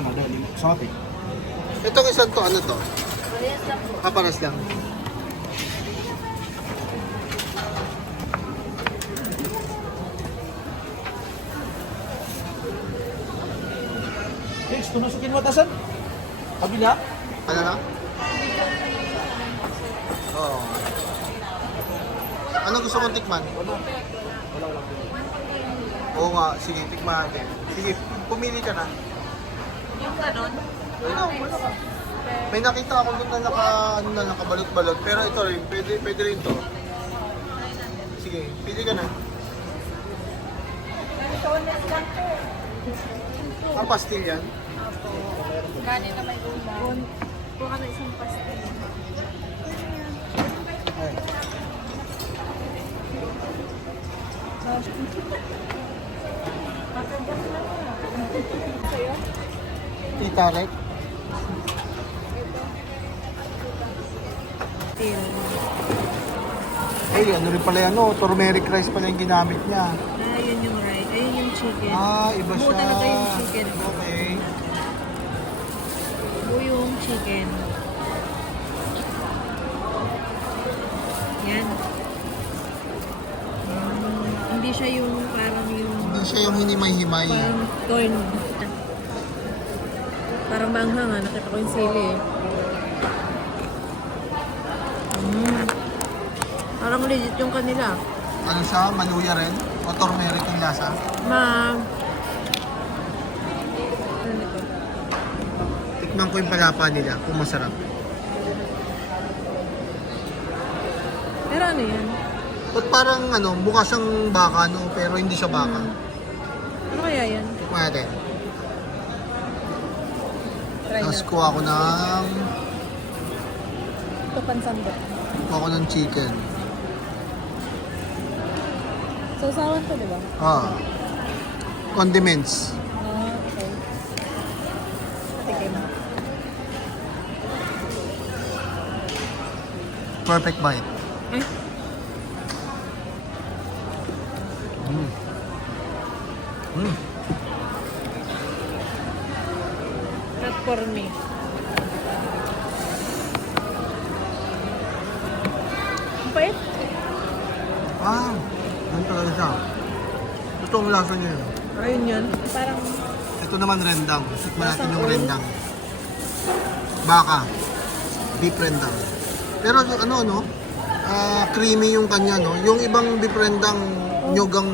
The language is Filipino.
ano, dahil exotic. Itong isang to, ano to? Parehas lang po. Paras lang. Yes, tunusukin mo tasan. Kabila. Ano na? Oo. Ano gusto mong tikman? Wala. Oo nga, sige, tikman natin. Sige, pumili ka na. Yung ganon. Wala ka. May nakita ako doon na nakabalot-balot. Pero ito rin, pwede rin to. Sige, pili ka na. Tones lang po. Ang pastil yan. Kanin na may ulam. Kuha ka na isang pastel. Ay. Sa'yo? Tita Rek. Ay, ano rin pala yan, no? Turmeric rice pala yung ginamit niya. Ayun yung rice. Ayun yung chicken. Iba Buo siya. talaga yung chicken. Okay. Buo yung chicken. Yan. Hindi siya yung parang yung... Hindi siya yung hinimay-himay. Parang corn. Parang maanghang ha. Nakita ko yung sili eh. Parang legit yung kanila. Ano siya? Maluya rin? O turmeric yung lasa? Ano ito? Tikman ko yung palapa nila kung masarap. Pero ano yan? At parang ano, mukha siyang baka, no? Pero hindi siya baka. Ano kaya yan? Tikman natin. Try Tapos na. kuha ko ng... Ito pansambot. Kuha ko ng chicken. Sausawan to, di ba? Condiments. Okay. Patikim. Perfect bite. Ay, not for me. Ang pait? Ganun talaga siya. Ito ang lasa niya. Ayun yun. Parang Ito naman rendang. Tikman natin yung rendang. Baka. Beef rendang. Pero ano, creamy yung kanya, no? Yung ibang beef rendang, nyog ang